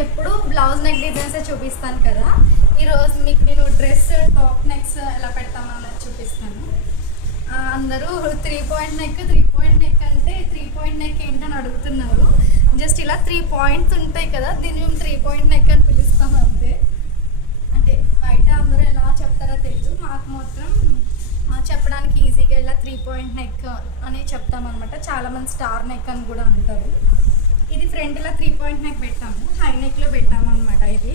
ఎప్పుడు blouse neck designs చూపిస్తాను కదా, ఈరోజు మీకు నేను డ్రెస్ టాప్ నెక్స్ ఎలా పెడతామన్నది చూపిస్తాను. అందరూ 3 పాయింట్ నెక్ అంటే 3 పాయింట్ నెక్ ఏంటని అడుగుతున్నారు. జస్ట్ ఇలా 3 పాయింట్స్ ఉంటాయి కదా, దీన్ని మేము 3 పాయింట్ నెక్ అని పిలుస్తాం అంతే. అంటే బయట అందరూ ఎలా చెప్తారో తెలియదు, మాకు మాత్రం చెప్పడానికి ఈజీగా ఇలా 3 పాయింట్ నెక్ అని చెప్తామన్నమాట. చాలామంది స్టార్ నెక్ అని కూడా అంటారు. ఇది ఫ్రంట్ ఇలా 3 పాయింట్ నెక్ పెట్టాము, హై నెక్లో పెట్టాము అనమాట. ఇది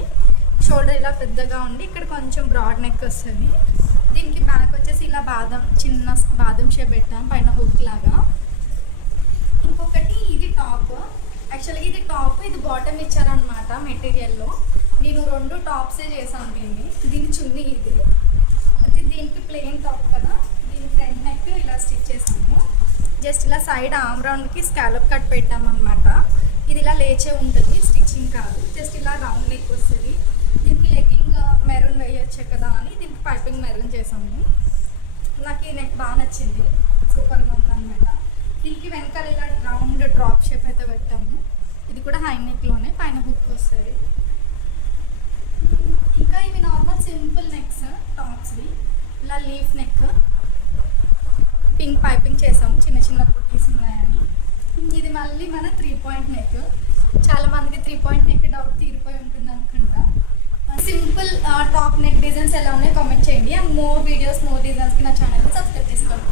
షోల్డర్ ఇలా పెద్దగా ఉండి ఇక్కడ కొంచెం బ్రాడ్ నెక్ వస్తుంది. దీనికి బ్యాక్ వచ్చేసి ఇలా చిన్న బాదం షేప్ పెట్టాము, పైన హుక్ లాగా. ఇంకొకటి ఇది టాప్, యాక్చువల్గా ఇది టాప్, ఇది బాటమ్ ఇచ్చారనమాట మెటీరియల్లో. నేను 2 టాప్సే చేశాను దీని చున్నీ ఇది. అయితే దీనికి ప్లెయిన్ టాప్ కదా, దీని ఫ్రంట్ నెక్ ఇలా స్టిచ్ చేసాము. జస్ట్ ఇలా సైడ్ ఆమ్ రౌండ్కి స్కాలప్ కట్ పెట్టామన్నమాట. ఇది ఇలా లేచే ఉంటుంది, స్టిచ్చింగ్ కాదు, జస్ట్ ఇలా రౌండ్ నెక్ వస్తుంది. దీనికి లెగ్గింగ్ మెరూన్ వేయచ్చు కదా అని దీనికి పైపింగ్ మెరూన్ చేసాము. నాకు ఈ నెక్ బాగా నచ్చింది, సూపర్గా ఉందన్నమాట. దీనికి వెనకాల ఇలా రౌండ్ డ్రాప్ షేప్ అయితే పెట్టాము. ఇది కూడా హై నెక్లోనే, పైన హుక్ వస్తుంది. ఇంకా ఇవి నార్మల్ సింపుల్ నెక్స్ టాప్స్వి. ఇలా లీఫ్ నెక్, పింక్ పైపింగ్ చేసాము, చిన్న చిన్న కుర్తీస్ ఉన్నాయని. ఇది మళ్ళీ మన 3 పాయింట్ నెక్. చాలామందికి 3 పాయింట్ నెక్ డౌట్ తీరిపోయి ఉంటుంది అనుకుంటా. సింపుల్ టాప్ నెక్ డిజైన్స్ ఎలా ఉన్నాయో కామెంట్ చేయండి. అండ్ మోర్ వీడియోస్, మోర్ డిజైన్స్కి నా ఛానల్ని సబ్స్క్రైబ్ చేసుకోండి.